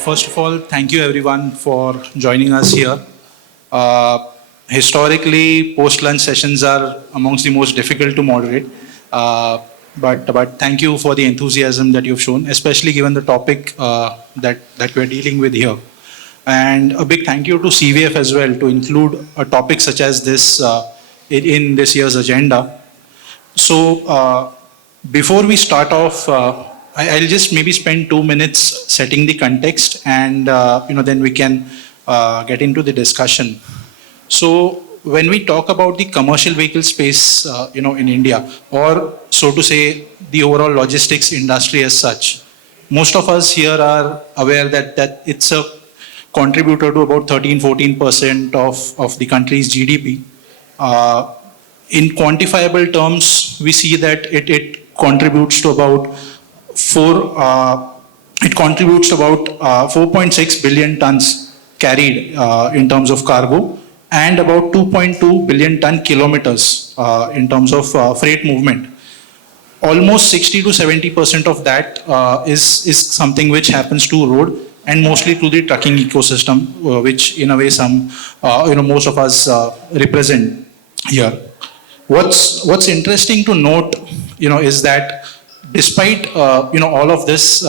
First of all, thank you everyone for joining us here. Historically, post-lunch sessions are amongst the most difficult to moderate. But thank you for the enthusiasm that you've shown, especially given the topic that we're dealing with here. And a big thank you to CVF as well to include a topic such as this in this year's agenda. So before we start off, I'll just maybe spend 2 minutes setting the context, and then we can get into the discussion. So when we talk about the commercial vehicle space, in India, or so to say, the overall logistics industry as such, most of us here are aware that it's a contributor to about 13-14% of the country's GDP. In quantifiable terms, we see that it contributes to about 4.6 billion tons carried in terms of cargo, and about 2.2 billion ton kilometers in terms of freight movement. Almost 60 to 70% of that is something which happens to road and mostly to the trucking ecosystem, which in a way most of us represent here. What's interesting to note, is that despite all of this,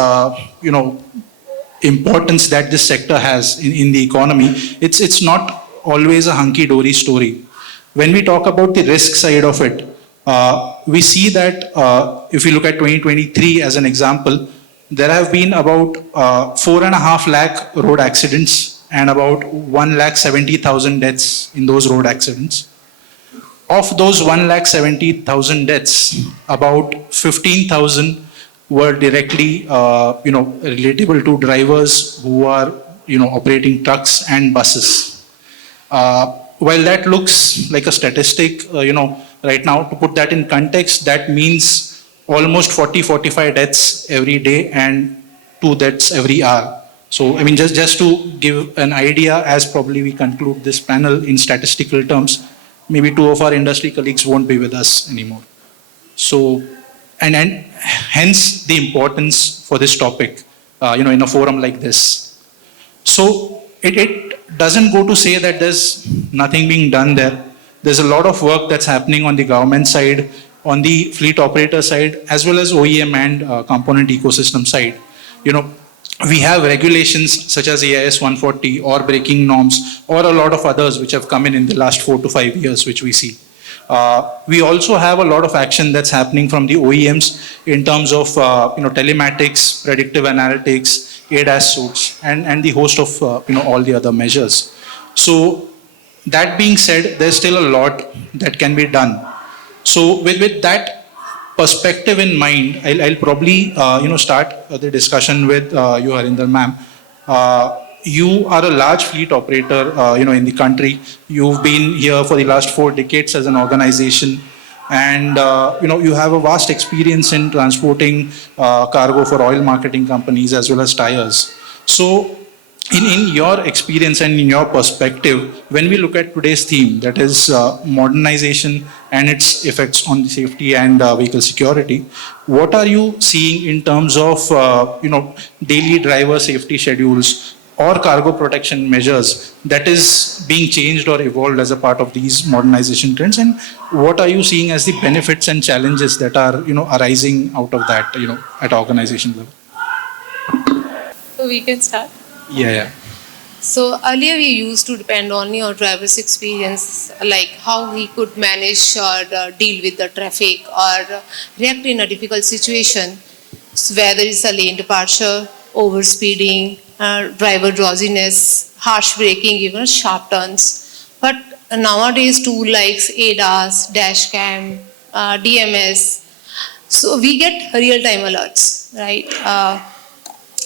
importance that this sector has in the economy, it's not always a hunky-dory story. When we talk about the risk side of it, we see that if we look at 2023 as an example, there have been about 4.5 lakh road accidents and about 1,70,000 deaths in those road accidents. Of those 1,70,000 deaths, about 15,000 were directly, relatable to drivers who are, operating trucks and buses. While that looks like a statistic, right now, to put that in context, that means almost 40-45 deaths every day and 2 deaths every hour. So, just to give an idea, as probably we conclude this panel in statistical terms, maybe 2 of our industry colleagues won't be with us anymore. So, and hence the importance for this topic, in a forum like this. So, it doesn't go to say that there's nothing being done there. There's a lot of work that's happening on the government side, on the fleet operator side, as well as OEM and component ecosystem side. We have regulations such as AIS 140 or braking norms or a lot of others which have come in the last 4 to 5 years, which we see. We also have a lot of action that's happening from the OEMs in terms of telematics, predictive analytics, ADAS suits, and the host of all the other measures. So that being said, there's still a lot that can be done. So with that perspective in mind, I'll probably start the discussion with you, Harinder ma'am. You are a large fleet operator, in the country. You've been here for the last 4 decades as an organization, and you have a vast experience in transporting cargo for oil marketing companies as well as tires. So, in your experience and in your perspective, when we look at today's theme, that is modernization and its effects on safety and vehicle security, what are you seeing in terms of daily driver safety schedules or cargo protection measures that is being changed or evolved as a part of these modernization trends, and what are you seeing as the benefits and challenges that are arising out of that at organization level? So we can start. Yeah. So earlier we used to depend only on driver's experience, like how he could manage or deal with the traffic or react in a difficult situation, so whether it's a lane departure, overspeeding, driver drowsiness, harsh braking, even sharp turns. But nowadays tools like ADAS, dashcam, DMS, so we get real-time alerts, right?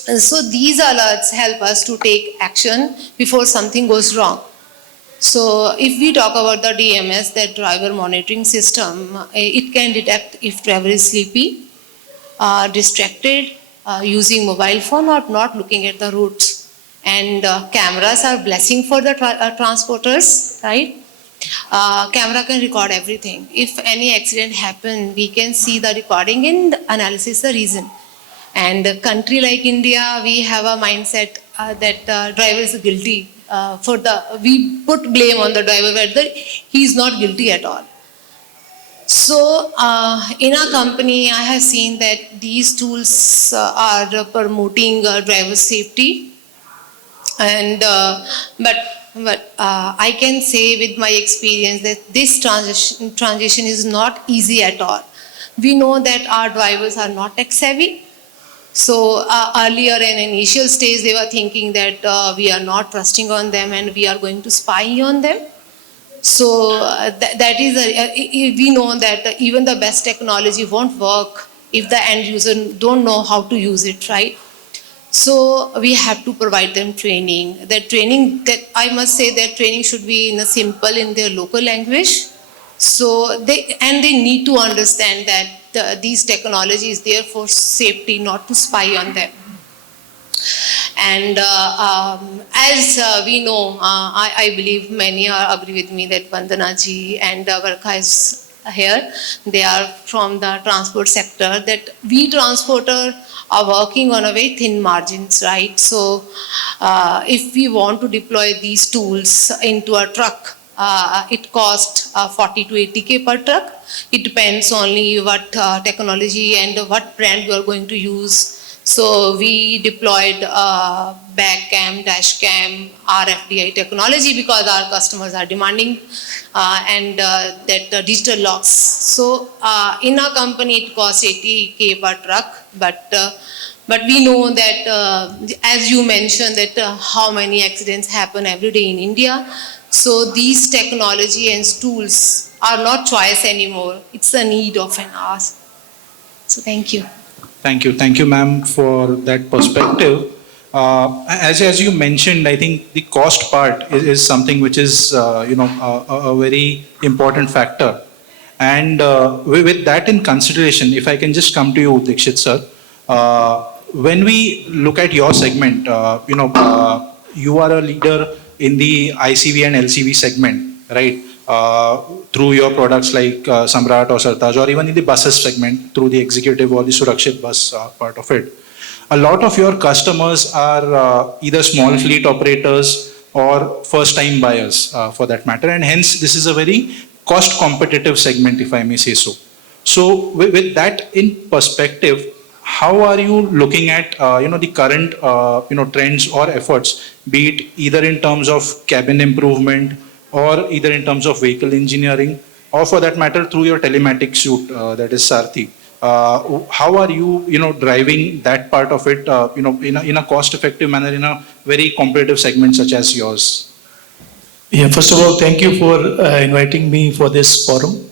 So these alerts help us to take action before something goes wrong. So if we talk about the DMS, that driver monitoring system, it can detect if driver is sleepy, distracted, using mobile phone or not looking at the routes. And cameras are blessing for the transporters, right? Camera can record everything. If any accident happen, we can see the recording and analysis the reason. And a country like India, we have a mindset that driver is guilty. We put blame on the driver whether he is not guilty at all. So, in our company, I have seen that these tools are promoting driver safety, and but I can say with my experience that this transition is not easy at all. We know that our drivers are not tech savvy. So earlier in initial stage, they were thinking that we are not trusting on them and we are going to spy on them. So that is we know that even the best technology won't work if the end user don't know how to use it, right? So we have to provide them training. That training, that I must say, that training should be in a simple in their local language. So they need to understand that these technology is there for safety, not to spy on them. And as we know, I believe many agree with me that Vandana ji and Varkha is here. They are from the transport sector. That we transporter are working on a very thin margins, right? So if we want to deploy these tools into a truck, it costs 40 to 80K per truck. It depends only what technology and what brand you are going to use. So we deployed back cam, dash cam, RFDI technology because our customers are demanding and that digital locks. So in our company it costs 80K per truck, but we know that as you mentioned that how many accidents happen every day in India. So these technology and tools are not choice anymore. It's a need of an hour. So thank you. Thank you, ma'am, for that perspective. As you mentioned, I think the cost part is something which is a very important factor. And with that in consideration, if I can just come to you, Dikshit sir, when we look at your segment, you are a leader in the ICV and LCV segment, right? Through your products like Samrat or Sartaj, or even in the buses segment through the executive or the Surakshit bus part of it. A lot of your customers are either small fleet operators or first time buyers for that matter, and hence this is a very cost competitive segment, if I may say so. So with that in perspective, how are you looking at the current trends or efforts, be it either in terms of cabin improvement or either in terms of vehicle engineering, or for that matter through your telematics suite, that is Sarthi. How are you, driving that part of it, in a cost-effective manner in a very competitive segment such as yours? Yeah, first of all, thank you for inviting me for this forum.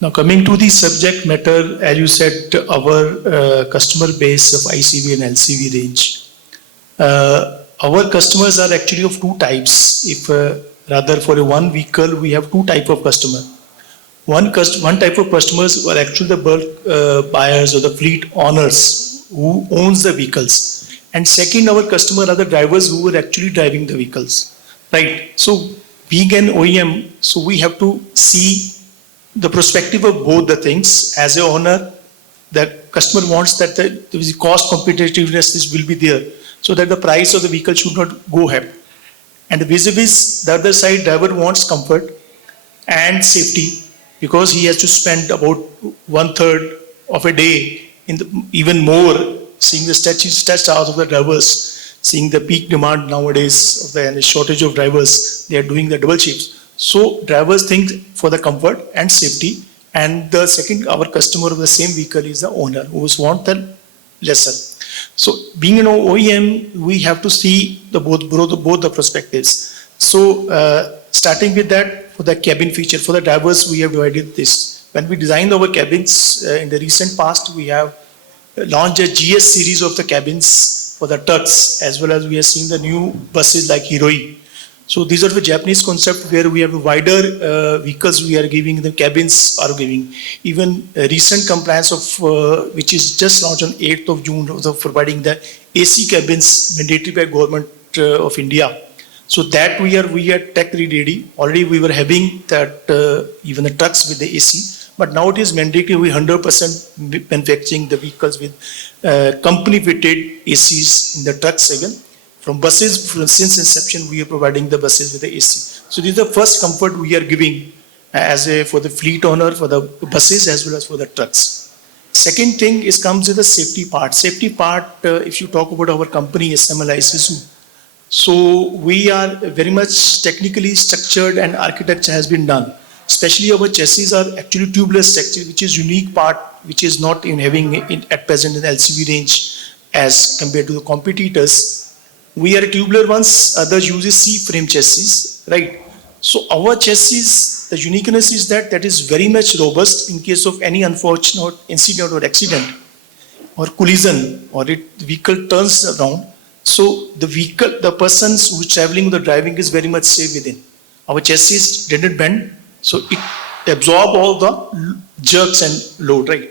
Now, coming to the subject matter, as you said, our customer base of ICV and LCV range. Our customers are actually of two types. If rather for a one vehicle, we have two type of customer. One type of customers are actually the bulk buyers or the fleet owners who owns the vehicles. And second, our customer are the drivers who are actually driving the vehicles, right? So being an OEM, so we have to see the perspective of both the things. As a owner, the customer wants that the cost competitiveness will be there, so that the price of the vehicle should not go up. And vis-a-vis, the other side, driver wants comfort and safety, because he has to spend about 1/3 of a day even more seeing the stretched hours of the drivers, seeing the peak demand nowadays of the shortage of drivers. They are doing the double shifts. So drivers think for the comfort and safety. And the second, our customer of the same vehicle is the owner who wants the lesser. So being an OEM, we have to see both the perspectives. So starting with that, for the cabin feature, for the drivers, we have divided this. When we designed our cabins in the recent past, we have launched a GS series of the cabins for the trucks, as well as we have seen the new buses like Hiroi. So these are the Japanese concept where we have a wider vehicles we are giving, the cabins are giving. Even recent compliance of which is just launched on 8th of June of providing the AC cabins mandated by government of India. So that we are tech ready. Already we were having that even the trucks with the AC, But now it is mandatory, we 100% manufacturing the vehicles with company fitted ACs in the trucks even. From buses, since inception, we are providing the buses with the AC. So this is the first comfort we are giving for the fleet owner, for the buses as well as for the trucks. Second thing is comes with the safety part. Safety part, if you talk about our company SMLI SISU, so we are very much technically structured and architecture has been done. Especially our chassis are actually tubeless chassis, which is unique part, which is not in having at present in the LCV range as compared to the competitors. We are tubular ones, others use C-frame chassis, right? So our chassis, the uniqueness is that is very much robust in case of any unfortunate incident or accident or collision or the vehicle turns around. So the vehicle, the persons who is traveling or the driving is very much safe within. Our chassis didn't bend, so it absorb all the jerks and load, right?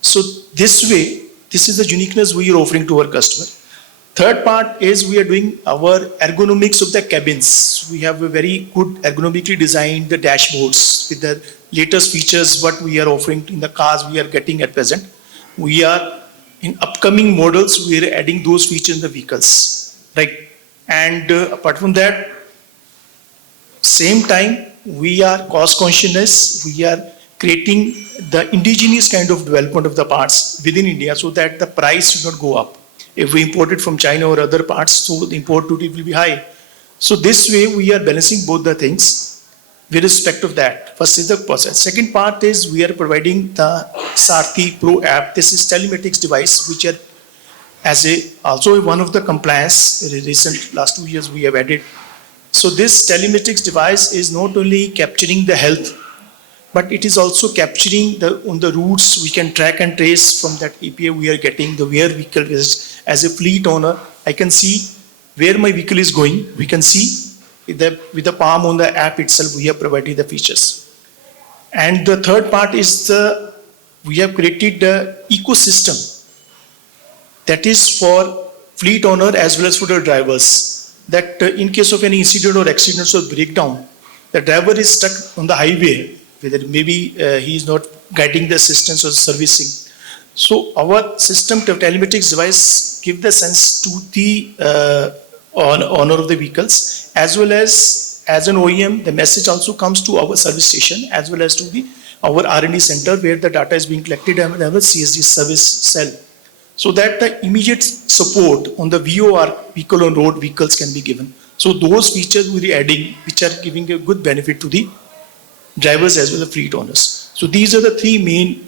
So this way, this is the uniqueness we are offering to our customer. Third part is we are doing our ergonomics of the cabins. We have a very good ergonomically designed the dashboards with the latest features what we are offering in the cars we are getting at present. We are in upcoming models, we are adding those features in the vehicles, right? And apart from that, same time, we are cost conscious, we are creating the indigenous kind of development of the parts within India so that the price should not go up. If we import it from China or other parts, so the import duty will be high. So this way we are balancing both the things with respect of that. First is the process. Second part is we are providing the Sarthi Pro app. This is telematics device which are also one of the compliance recent last 2 years we have added. So this telematics device is not only capturing the health, but it is also capturing on the routes we can track and trace from that API we are getting the where vehicle is. As a fleet owner, I can see where my vehicle is going. We can see with the palm on the app itself, we have provided the features. And the third part is we have created the ecosystem that is for fleet owner as well as for the drivers. That in case of any incident or accidents or breakdown, the driver is stuck on the highway, whether maybe he is not getting the assistance or servicing. So our system telematics device give the sense to the owner of the vehicles as well as an OEM. The message also comes to our service station as well as to our R&D center where the data is being collected and our CSD service cell. So that the immediate support on the VOR, vehicle on road vehicles can be given. So those features we are adding which are giving a good benefit to the drivers as well as fleet owners. So these are the three main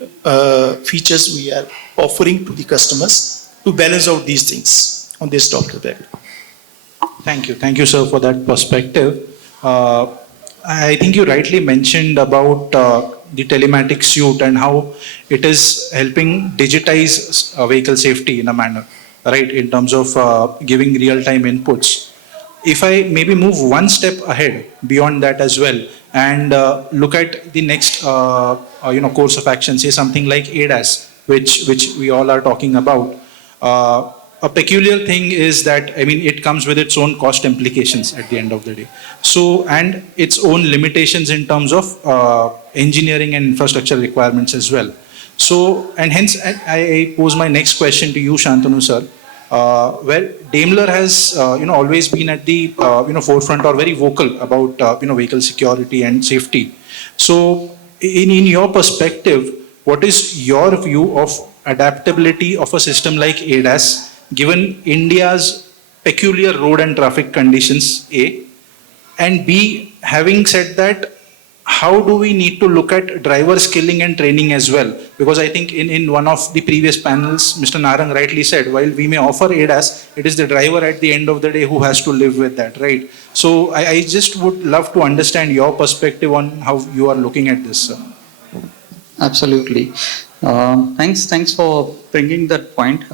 features we are offering to the customers to balance out these things on this topic. Thank you, sir, for that perspective. I think you rightly mentioned about the telematics suite and how it is helping digitize vehicle safety in a manner, right? In terms of giving real-time inputs. If I maybe move one step ahead beyond that as well, and look at the next course of action, say something like ADAS, which we all are talking about. A peculiar thing is that it comes with its own cost implications at the end of the day. So and its own limitations in terms of engineering and infrastructure requirements as well. So and hence I pose my next question to you, Shantanu sir. Where Daimler has always been at the forefront or very vocal about vehicle security and safety. So in your perspective, what is your view of adaptability of a system like ADAS given India's peculiar road and traffic conditions, A, and B, having said that, how do we need to look at driver skilling and training as well? Because I think in one of the previous panels, Mr. Narang rightly said, while we may offer ADAS, it is the driver at the end of the day who has to live with that, right? So I just would love to understand your perspective on how you are looking at this, sir. Absolutely. Thanks for bringing that point.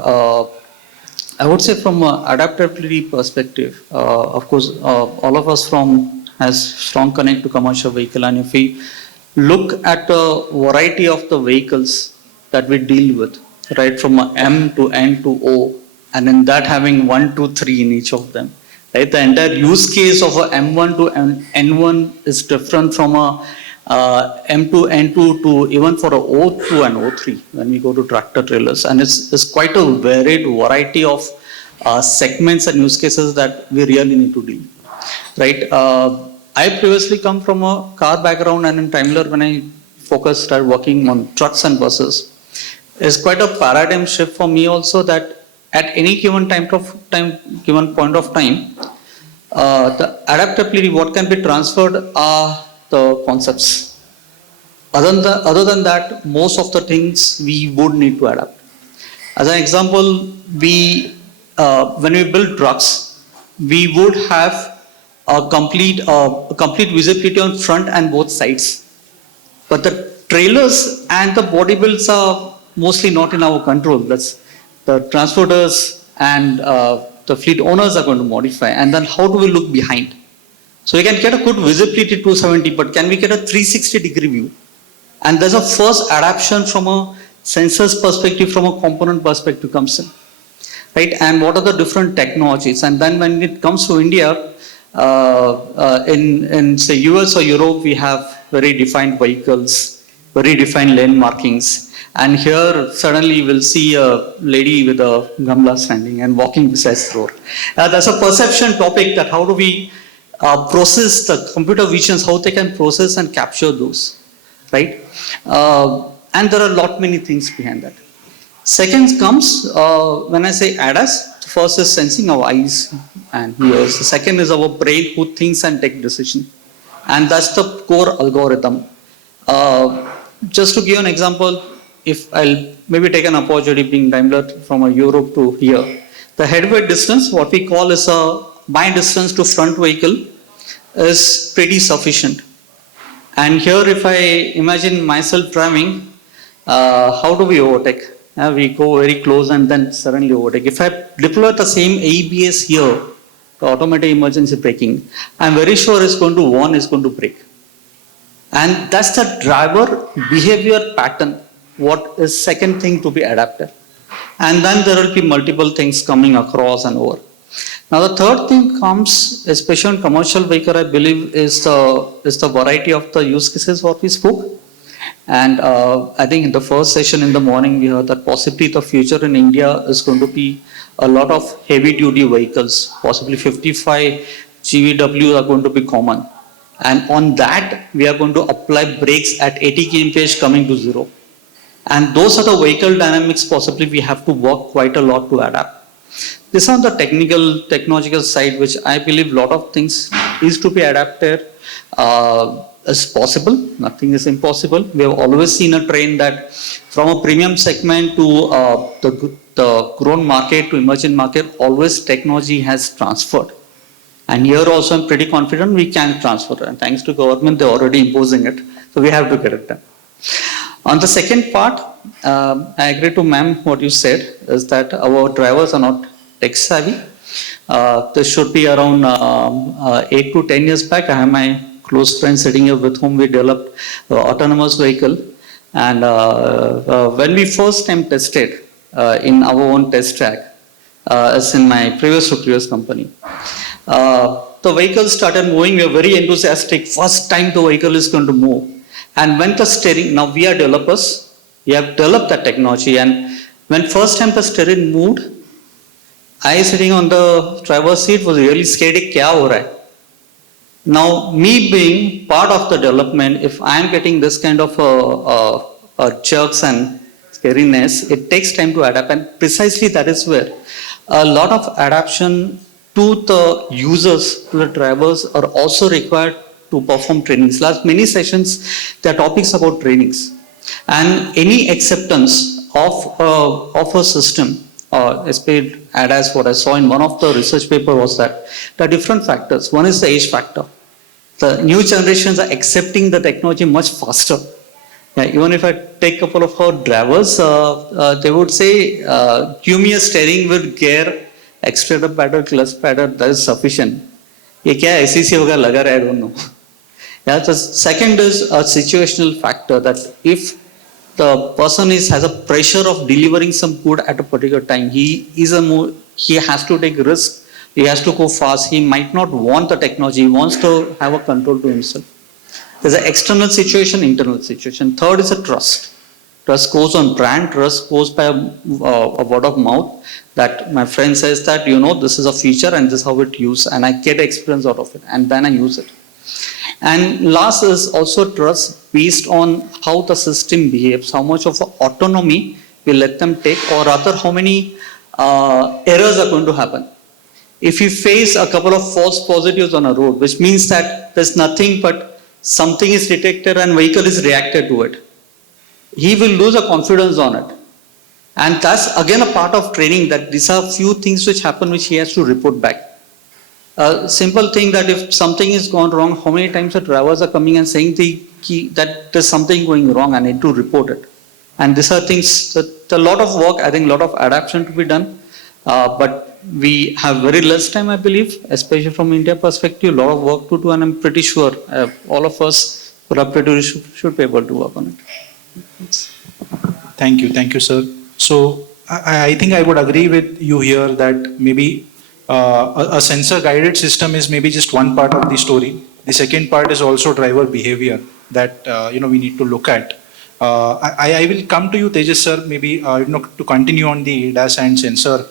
I would say from an adaptability perspective, of course, all of us has strong connect to commercial vehicle, and if we look at the variety of the vehicles that we deal with, right from M to N to O, and in that having 1, 2, 3 in each of them, right? The entire use case of a M1 to N1 is different from a M2, N2 to even for a O2 and O3 when we go to tractor trailers. And it's quite a varied variety of segments and use cases that we really need to deal. Right? I previously come from a car background, and in Daimler when I started working on trucks and buses, it's quite a paradigm shift for me also that at any given given point of time, the adaptability, what can be transferred are the concepts. Other than that, most of the things we would need to adapt. As an example, when we build trucks, we would have a complete visibility on front and both sides. But the trailers and the body builds are mostly not in our control. That's the transporters and the fleet owners are going to modify. And then how do we look behind? So we can get a good visibility 270, but can we get a 360-degree view? And there's a first adaptation from a sensors perspective, from a component perspective comes in. Right? And what are the different technologies? And then when it comes to India, in say US or Europe, we have very defined vehicles, very defined lane markings. And here suddenly you will see a lady with a gamla standing and walking beside the road. That's a perception topic, that how do we process the computer visions, how they can process and capture those, right? And there are many things behind that. Second comes, when I say ADAS, first is sensing our eyes and ears. The second is our brain who thinks and takes decision. And that's the core algorithm. Just to give an example, if I'll maybe take an opportunity being Daimler from Europe to here, the headway distance, what we call is my distance to front vehicle, is pretty sufficient. And here if I imagine myself driving, how do we overtake? We go very close and then suddenly overtake. If I deploy the same ABS here, the automatic emergency braking, I'm very sure it's going to warn, it's going to brake. And that's the driver behavior pattern, what is second thing to be adapted. And then there will be multiple things coming across and over. Now the third thing comes, especially on commercial vehicle, I believe is the variety of the use cases what we spoke. And I think in the first session in the morning, we heard that possibly the future in India is going to be a lot of heavy duty vehicles, possibly 55 GVW are going to be common. And on that, we are going to apply brakes at 80 kmph coming to zero. And those are the vehicle dynamics possibly we have to work quite a lot to adapt. This is on the technological side, which I believe a lot of things is to be adapted. Is possible, nothing is impossible. We have always seen a trend that from a premium segment to the grown market to emerging market, always technology has transferred. And here also I'm pretty confident we can transfer it. And thanks to government, they're already imposing it. So we have to get it done. On the second part, I agree to ma'am what you said, is that our drivers are not tech savvy. This should be around 8 to 10 years back. I have my close friend sitting here with whom we developed autonomous vehicle. And when we first time tested in our own test track, as in my previous company, the vehicle started moving. We were very enthusiastic. First time the vehicle is going to move. And when the steering, now we are developers, we have developed that technology. And when first time the steering moved, I sitting on the driver's seat was really scared. Kya ho raha hai? Now, me being part of the development, if I am getting this kind of jerks and scariness, it takes time to adapt. And precisely that is where a lot of adaptation to the users, to the drivers are also required to perform trainings. Last many sessions, there are topics about trainings. And any acceptance of a system, especially ADAS, what I saw in one of the research paper was that there are different factors. One is the age factor. The new generations are accepting the technology much faster. Yeah, even if I take a couple of our drivers, they would say, give me a steering with gear, accelerator pedal, clutch pedal, that is sufficient. ये क्या ऐसी होगा लगा रहा है, I don't know. Yeah, the second is a situational factor, that if the person has a pressure of delivering some good at a particular time, he has to take risk, he has to go fast, he might not want the technology, he wants to have a control to himself. There's an external situation, internal situation. Third is a trust. Trust goes on brand, trust goes by a word of mouth that my friend says that, this is a feature and this is how it used and I get experience out of it and then I use it. And last is also trust based on how the system behaves, how much of autonomy we let them take, or rather how many errors are going to happen. If you face a couple of false positives on a road, which means that there's nothing but something is detected and vehicle is reacted to it, he will lose a confidence on it. And that's again a part of training, that these are few things which happen which he has to report back. A simple thing that if something is gone wrong, how many times the drivers are coming and saying that there's something going wrong, I need to report it. And these are things that a lot of work, I think a lot of adaptation to be done. But we have very less time, I believe, especially from India perspective, a lot of work to do, and I'm pretty sure all of us who are pretty should be able to work on it. Thank you, sir. So I think I would agree with you here that maybe a sensor guided system is maybe just one part of the story. The second part is also driver behavior that we need to look at. I will come to you, Tejas sir, maybe to continue on the ADAS and sensor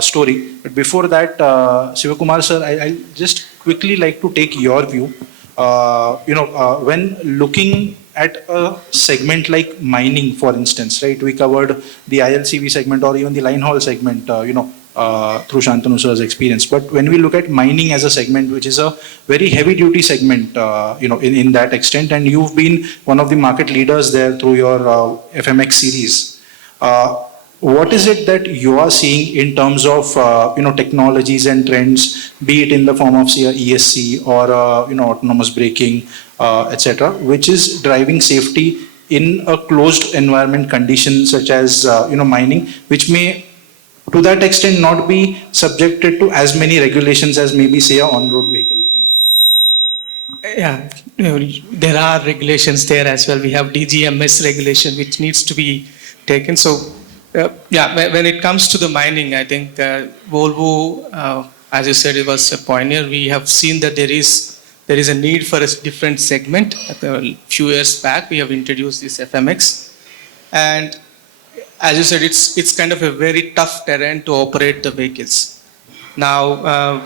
story. But before that, Sivakumar sir, I just quickly like to take your view. When looking at a segment like mining, for instance, right? We covered the ILCV segment or even the line haul segment, through Shantanu sir's experience. But when we look at mining as a segment, which is a very heavy duty segment, in that extent, and you've been one of the market leaders there through your FMX series. What is it that you are seeing in terms of technologies and trends, be it in the form of say a ESC or autonomous braking, etc., which is driving safety in a closed environment condition such as mining, which may to that extent not be subjected to as many regulations as maybe say a on-road vehicle. Yeah, there are regulations there as well. We have DGMS regulation which needs to be taken. So, when it comes to the mining, I think Volvo, as you said, it was a pioneer. We have seen that there is a need for a different segment. A few years back, we have introduced this FMX, and as you said, it's kind of a very tough terrain to operate the vehicles. Now,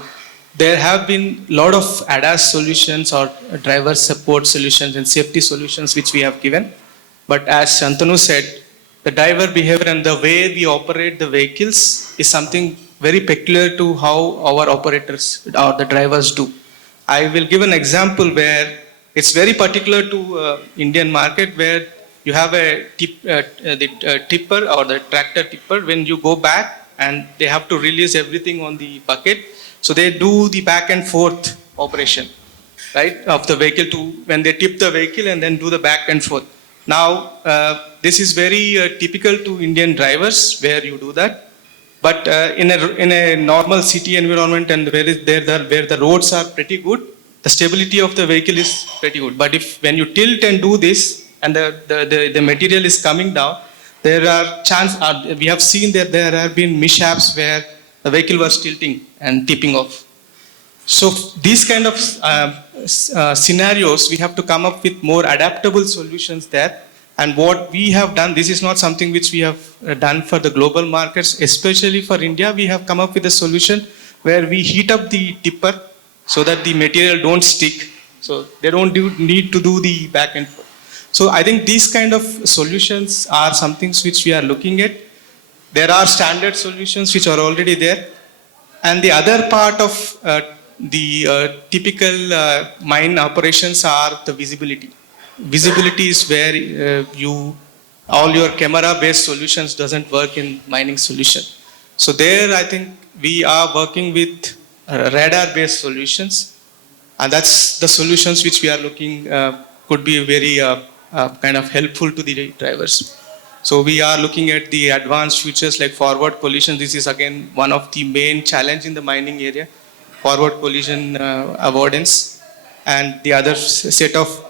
there have been a lot of ADAS solutions or driver support solutions and safety solutions which we have given. But as Shantanu said, the driver behavior and the way we operate the vehicles is something very peculiar to how our operators or the drivers do. I will give an example where it's very particular to Indian market, where you have the tipper or the tractor tipper. When you go back and they have to release everything on the bucket, so they do the back and forth operation, right, of the vehicle to when they tip the vehicle and then do the back and forth. Now, this is very typical to Indian drivers where you do that. But in a normal city environment and where the roads are pretty good, the stability of the vehicle is pretty good. But when you tilt and do this and the material is coming down, there are we have seen that there have been mishaps where the vehicle was tilting and tipping off. So these kind of scenarios, we have to come up with more adaptable solutions there. And what we have done, this is not something which we have done for the global markets, especially for India. We have come up with a solution where we heat up the tipper so that the material don't stick. So they don't need to do the back and forth. So I think these kind of solutions are some things which we are looking at. There are standard solutions which are already there. And the other part of the typical mine operations are the visibility. Visibility is where all your camera-based solutions doesn't work in mining solution. So there, I think we are working with radar-based solutions, and that's the solutions which we are looking could be very kind of helpful to the drivers. So we are looking at the advanced features like forward collision. This is again one of the main challenge in the mining area, forward collision avoidance, and the other set of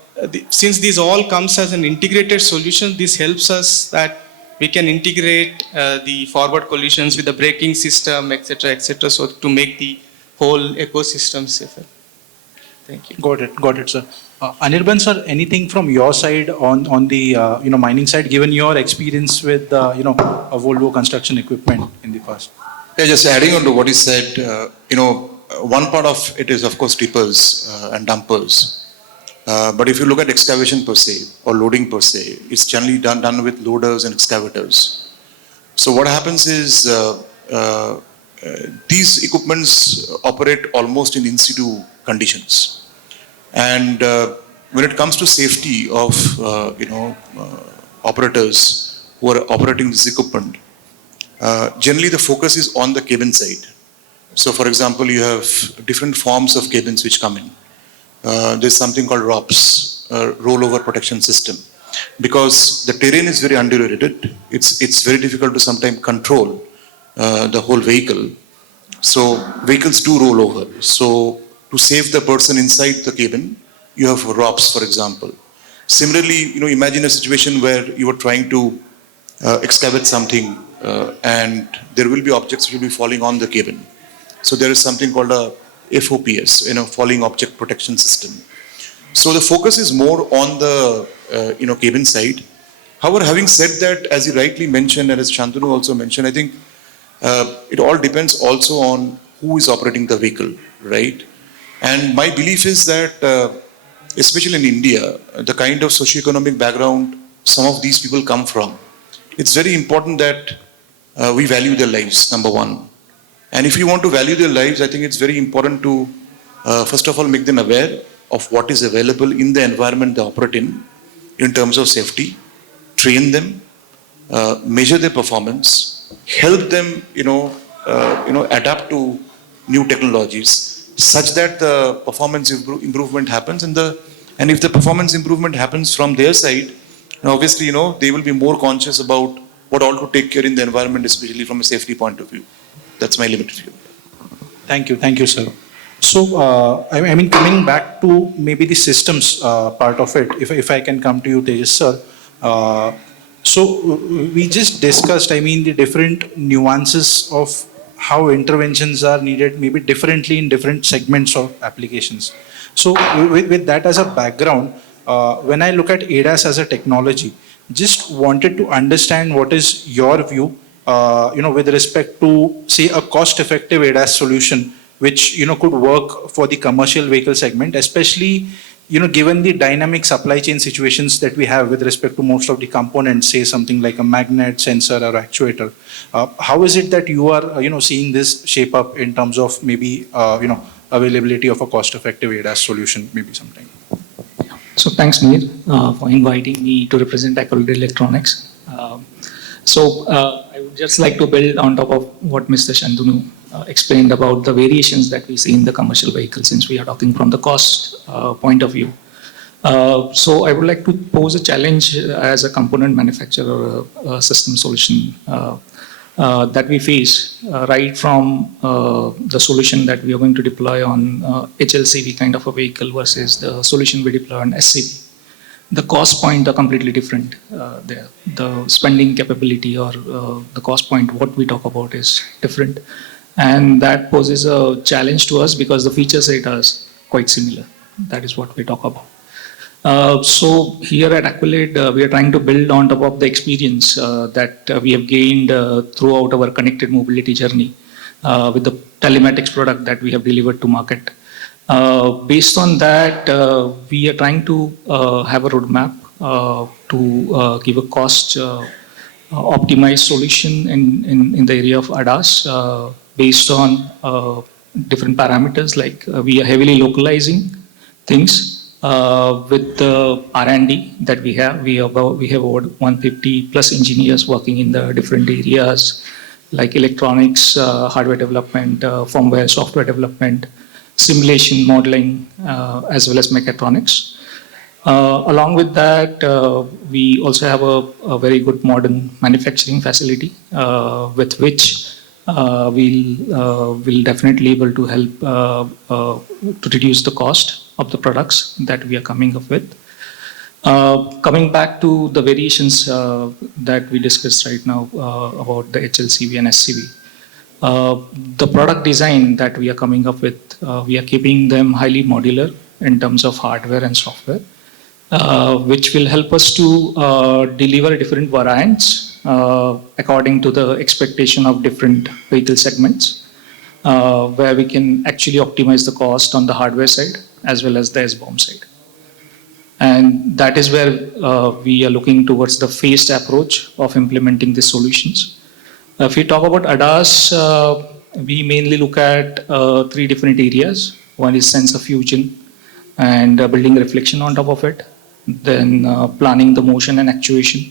since these all comes as an integrated solution, this helps us that we can integrate the forward collisions with the braking system, etc., so to make the whole ecosystem safer. Thank you. Got it, sir. Anirban sir, anything from your side on the mining side, given your experience with a Volvo construction equipment in the past? Yeah, just adding on to what he said, one part of it is of course tippers and dumpers. But if you look at excavation per se or loading per se, it's generally done with loaders and excavators. So what happens is these equipments operate almost in situ conditions. And when it comes to safety of operators who are operating this equipment, generally the focus is on the cabin side. So for example, you have different forms of cabins which come in. There's something called ROPS, rollover protection system. Because the terrain is very undulated, it's very difficult to sometimes control the whole vehicle. So vehicles do roll over. So to save the person inside the cabin, you have ROPS, for example. Similarly, imagine a situation where you are trying to excavate something and there will be objects which will be falling on the cabin. So there is something called a FOPS, falling object protection system. So the focus is more on the cabin side. However, having said that, as you rightly mentioned and as Shantanu also mentioned, I think it all depends also on who is operating the vehicle, right? And my belief is that, especially in India, the kind of socioeconomic background some of these people come from, it's very important that we value their lives, number one. And if you want to value their lives, I think it's very important to, first of all, make them aware of what is available in the environment they operate in terms of safety, train them, measure their performance, help them, adapt to new technologies, such that the performance improvement happens. And if the performance improvement happens from their side, obviously, they will be more conscious about what all to take care in the environment, especially from a safety point of view. That's my limited view. Thank you, sir. So, I mean, coming back to maybe the systems part of it, if I can come to you, Tejas sir. So, we just discussed, the different nuances of how interventions are needed, maybe differently in different segments of applications. So, with that as a background, when I look at ADAS as a technology, just wanted to understand what is your view, with respect to, say, a cost-effective ADAS solution, which, could work for the commercial vehicle segment, especially, given the dynamic supply chain situations that we have with respect to most of the components, say something like a magnet, sensor, or actuator. How is it that you are, seeing this shape up in terms of maybe, availability of a cost-effective ADAS solution, maybe sometime? So thanks, Mir, for inviting me to represent Accolade Electronics. I would just like to build on top of what Mr. Shantanu explained about the variations that we see in the commercial vehicle, since we are talking from the cost point of view. So I would like to pose a challenge as a component manufacturer, a system solution that we face, right from the solution that we are going to deploy on HLCV kind of a vehicle versus the solution we deploy on SCV. The cost point are completely different there. The spending capability or the cost point, what we talk about is different. And that poses a challenge to us because the feature set is quite similar. That is what we talk about. So here at Accolade, we are trying to build on top of the experience that we have gained throughout our connected mobility journey with the telematics product that we have delivered to market. Based on that, we are trying to have a roadmap to give a cost optimized solution in the area of ADAS based on different parameters, like we are heavily localizing things with the R&D that we have. We have over 150 plus engineers working in the different areas like electronics, hardware development, firmware, software development, simulation, modeling, as well as mechatronics. Along with that, we also have a very good modern manufacturing facility with which we'll definitely able to help to reduce the cost of the products that we are coming up with. Coming back to the variations that we discussed right now about the HLCV and SCV. The product design that we are coming up with, we are keeping them highly modular in terms of hardware and software, which will help us to deliver different variants according to the expectation of different vehicle segments, where we can actually optimize the cost on the hardware side as well as the SBOM side. And that is where we are looking towards the phased approach of implementing these solutions. If we talk about ADAS, we mainly look at three different areas. One is sensor fusion and building reflection on top of it, then planning the motion and actuation,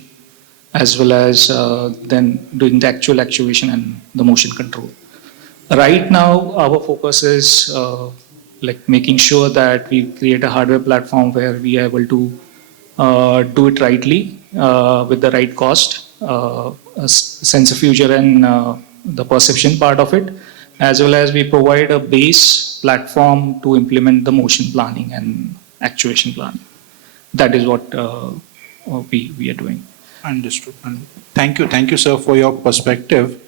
as well as then doing the actual actuation and the motion control. Right now, our focus is like making sure that we create a hardware platform where we are able to do it rightly with the right cost, sensor fusion and the perception part of it, as well as we provide a base platform to implement the motion planning and actuation planning. That is what we are doing. Understood. Thank you, sir, for your perspective.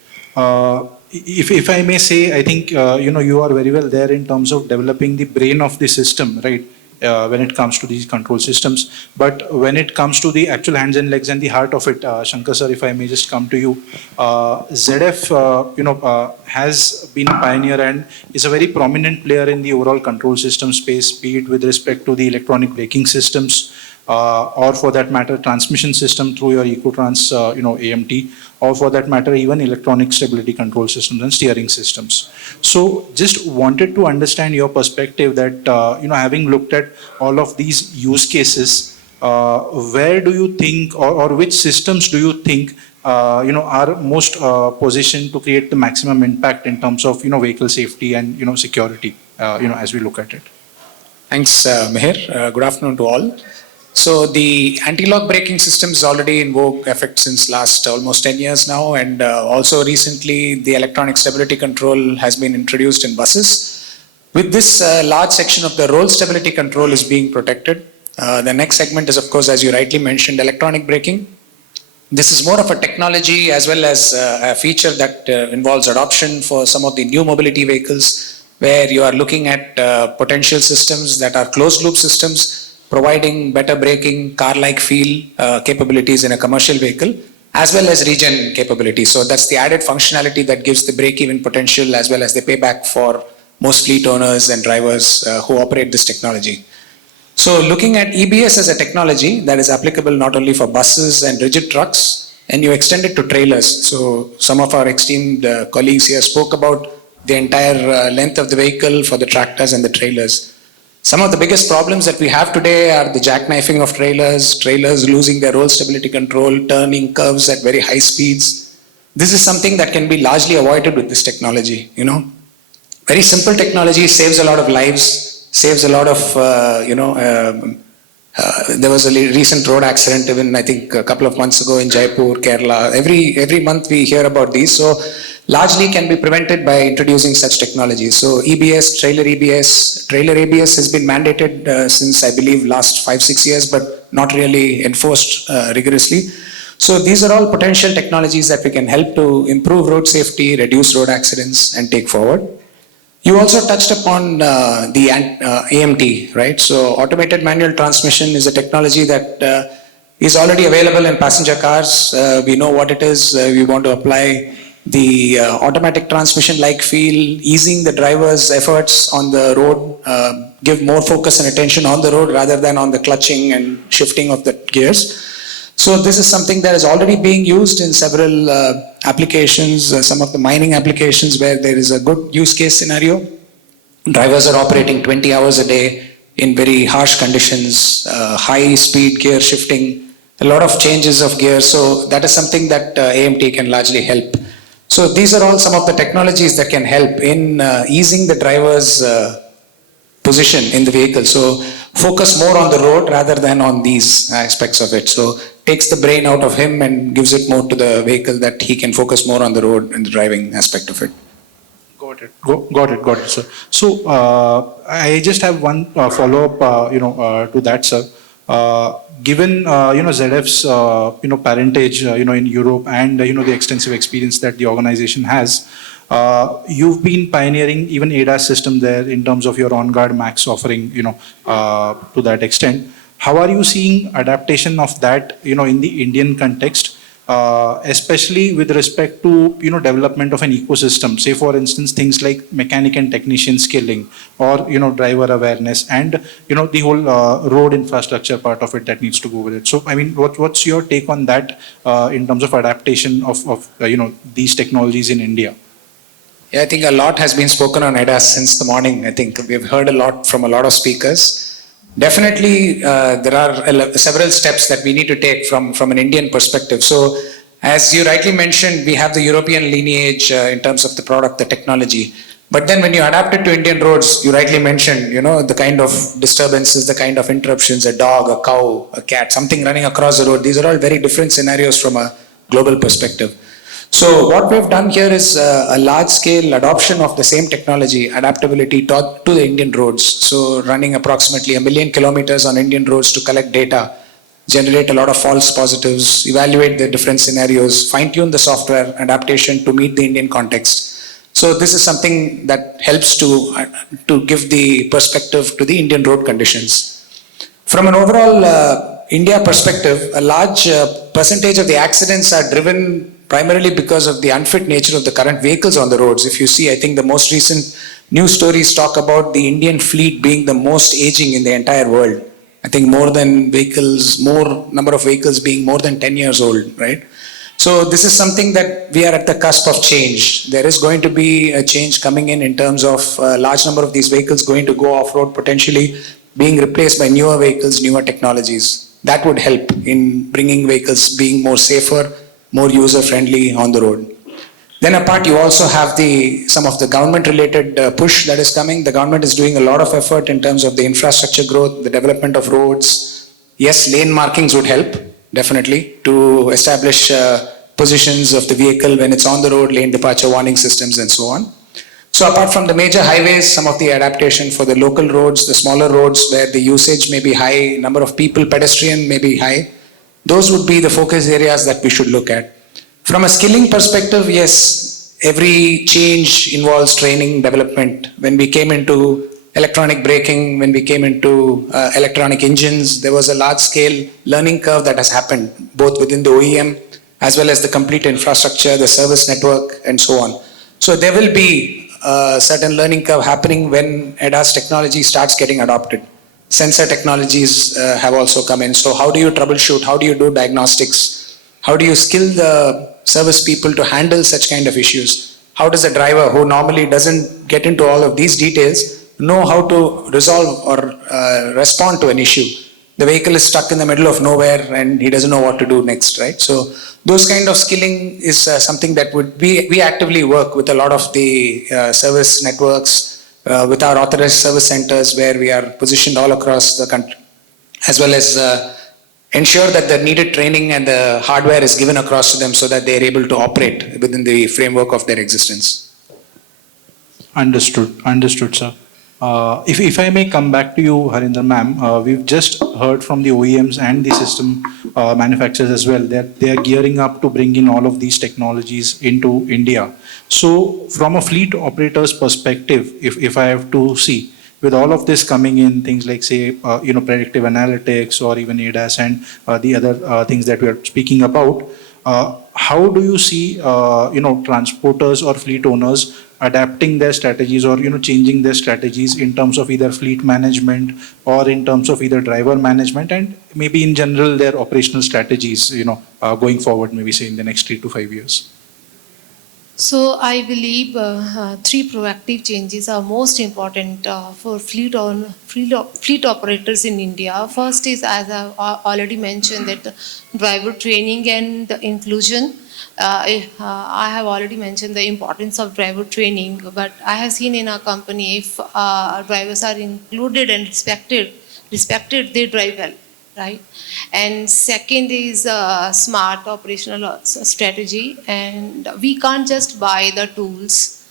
If I may say, I think you are very well there in terms of developing the brain of the system, right? When it comes to these control systems, but when it comes to the actual hands and legs and the heart of it, Shankar sir, if I may just come to you, ZF, has been a pioneer and is a very prominent player in the overall control system space, be it with respect to the electronic braking systems, or for that matter, transmission system through your Ecotrans, AMT, or for that matter, even electronic stability control systems and steering systems. So just wanted to understand your perspective that, having looked at all of these use cases, where do you think, or which systems do you think, are most positioned to create the maximum impact in terms of, vehicle safety and, security, as we look at it? Thanks, Meher. Good afternoon to all. So the anti-lock braking system is already in vogue effect since last almost 10 years now, and also recently the electronic stability control has been introduced in buses. With this large section of the roll stability control is being protected. The next segment is, of course, as you rightly mentioned, electronic braking. This is more of a technology as well as a feature that involves adoption for some of the new mobility vehicles, where you are looking at potential systems that are closed loop systems, providing better braking, car-like feel capabilities in a commercial vehicle, as well as regen capabilities. So that's the added functionality that gives the break-even potential as well as the payback for most fleet owners and drivers who operate this technology. So looking at EBS as a technology that is applicable not only for buses and rigid trucks, and you extend it to trailers. So some of our esteemed colleagues here spoke about the entire length of the vehicle for the tractors and the trailers. Some of the biggest problems that we have today are the jackknifing of trailers losing their roll stability control, turning curves at very high speeds. This is something that can be largely avoided with this technology, Very simple technology saves a lot of lives, saves a lot of, there was a recent road accident even I think a couple of months ago in Jaipur, Kerala. Every month we hear about these. So largely can be prevented by introducing such technologies. So EBS, trailer ABS has been mandated since I believe last 5-6 years, but not really enforced rigorously. So these are all potential technologies that we can help to improve road safety, reduce road accidents, and take forward. You also touched upon the AMT, right? So automated manual transmission is a technology that is already available in passenger cars. We know what it is. We want to apply the automatic transmission-like feel, easing the driver's efforts on the road, give more focus and attention on the road rather than on the clutching and shifting of the gears. So this is something that is already being used in several applications, some of the mining applications where there is a good use case scenario. Drivers are operating 20 hours a day in very harsh conditions, high speed gear shifting, a lot of changes of gears. So that is something that AMT can largely help. So these are all some of the technologies that can help in easing the driver's position in the vehicle. So focus more on the road rather than on these aspects of it. So takes the brain out of him and gives it more to the vehicle that he can focus more on the road and the driving aspect of it. Got it, sir. So I just have one follow-up, to that, sir. Given ZF's parentage in Europe and the extensive experience that the organization has, You've been pioneering even ADAS system there in terms of your on-guard max offering, to that extent. How are you seeing adaptation of that, in the Indian context? Especially with respect to development of an ecosystem, say for instance things like mechanic and technician skilling, or driver awareness, and the whole road infrastructure part of it that needs to go with it. So I mean, what's your take on that in terms of adaptation of these technologies in India? Yeah, I think a lot has been spoken on ADAS since the morning. I think we've heard a lot from a lot of speakers. Definitely, there are several steps that we need to take from an Indian perspective. So, as you rightly mentioned, we have the European lineage in terms of the product, the technology. But then when you adapt it to Indian roads, you rightly mentioned, the kind of disturbances, the kind of interruptions, a dog, a cow, a cat, something running across the road. These are all very different scenarios from a global perspective. So what we've done here is a large-scale adoption of the same technology, adaptability to the Indian roads. So running approximately 1 million kilometers on Indian roads to collect data, generate a lot of false positives, evaluate the different scenarios, fine-tune the software adaptation to meet the Indian context. So this is something that helps to give the perspective to the Indian road conditions. From an overall India perspective, a large percentage of the accidents are driven primarily because of the unfit nature of the current vehicles on the roads. If you see, I think the most recent news stories talk about the Indian fleet being the most aging in the entire world. I think more number of vehicles being more than 10 years old, right? So this is something that we are at the cusp of change. There is going to be a change coming in terms of a large number of these vehicles going to go off-road, potentially being replaced by newer vehicles, newer technologies. That would help in bringing vehicles being more safer, more user-friendly on the road. Then apart, you also have some of the government-related push that is coming. The government is doing a lot of effort in terms of the infrastructure growth, the development of roads. Yes, lane markings would help, definitely, to establish positions of the vehicle when it's on the road, lane departure warning systems, and so on. So apart from the major highways, some of the adaptation for the local roads, the smaller roads where the usage may be high, number of people, pedestrian may be high, those would be the focus areas that we should look at. From a skilling perspective, yes, every change involves training, development. When we came into electronic braking, when we came into electronic engines, there was a large-scale learning curve that has happened, both within the OEM as well as the complete infrastructure, the service network, and so on. So there will be a certain learning curve happening when ADAS technology starts getting adopted. Sensor technologies have also come in. So how do you troubleshoot? How do you do diagnostics? How do you skill the service people to handle such kind of issues? How does a driver who normally doesn't get into all of these details know how to resolve or respond to an issue? The vehicle is stuck in the middle of nowhere and he doesn't know what to do next, right? So those kind of skilling is something that we actively work with a lot of the service networks, with our authorized service centers where we are positioned all across the country, as well as ensure that the needed training and the hardware is given across to them so that they are able to operate within the framework of their existence. Understood, sir. If I may come back to you, Harinder ma'am, we've just heard from the OEMs and the system manufacturers as well that they are gearing up to bring in all of these technologies into India. So from a fleet operator's perspective, if I have to see, with all of this coming in, things like say, predictive analytics or even ADAS and the other things that we are speaking about, how do you see, transporters or fleet owners adapting their strategies or, changing their strategies in terms of either fleet management or in terms of either driver management and maybe in general their operational strategies, going forward, maybe say in the next 3 to 5 years? So I believe three proactive changes are most important for fleet operators in India. First is, as I already mentioned, that driver training and the inclusion. I have already mentioned the importance of driver training, but I have seen in our company if drivers are included and respected, they drive well, right? And second is smart operational strategy, and we can't just buy the tools.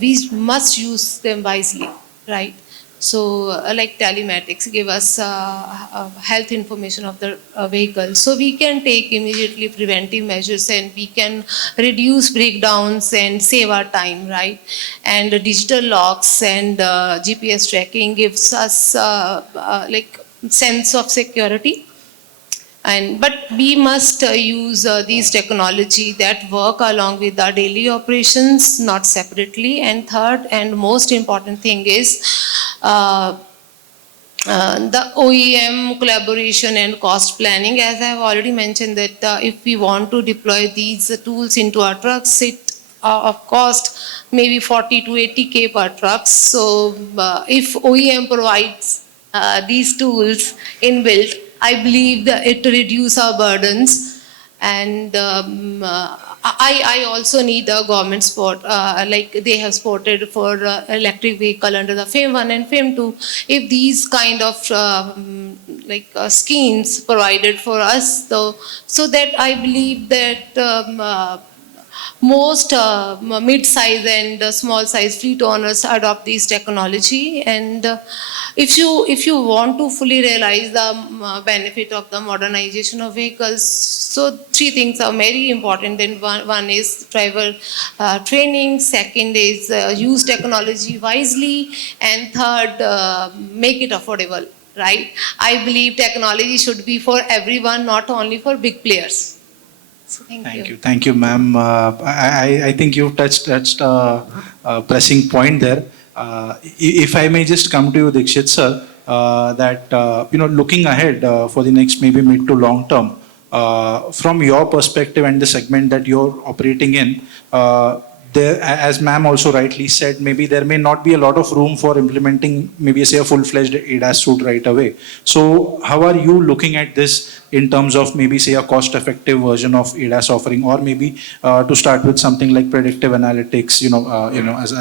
We must use them wisely, right? So, like telematics give us health information of the vehicle. So we can take immediately preventive measures and we can reduce breakdowns and save our time, right? And the digital locks and GPS tracking gives us like sense of security. And but we must use these technology that work along with our daily operations, not separately. And third and most important thing is uh, the OEM collaboration and cost planning. As I have already mentioned that if we want to deploy these tools into our trucks, it of cost maybe 40 to 80K per trucks. So if OEM provides these tools inbuilt, I believe that it reduce our burdens. And I also need the government support, like they have supported for electric vehicle under the FAME 1 and FAME 2. If these kind of schemes provided for us, so that I believe that most mid-size and small-size fleet owners adopt these technology. And if you want to fully realize the benefit of the modernization of vehicles, so three things are very important. Then one is driver training, second is use technology wisely, and third, make it affordable. Right? I believe technology should be for everyone, not only for big players. So Thank you, ma'am. I think you've touched a pressing point there. If I may just come to you, Dikshit sir, that looking ahead for the next maybe mid to long term, from your perspective and the segment that you're operating in, there, as ma'am also rightly said, maybe there may not be a lot of room for implementing maybe say a full-fledged ADAS suite right away. So how are you looking at this in terms of maybe say a cost-effective version of ADAS offering, or maybe to start with something like predictive analytics,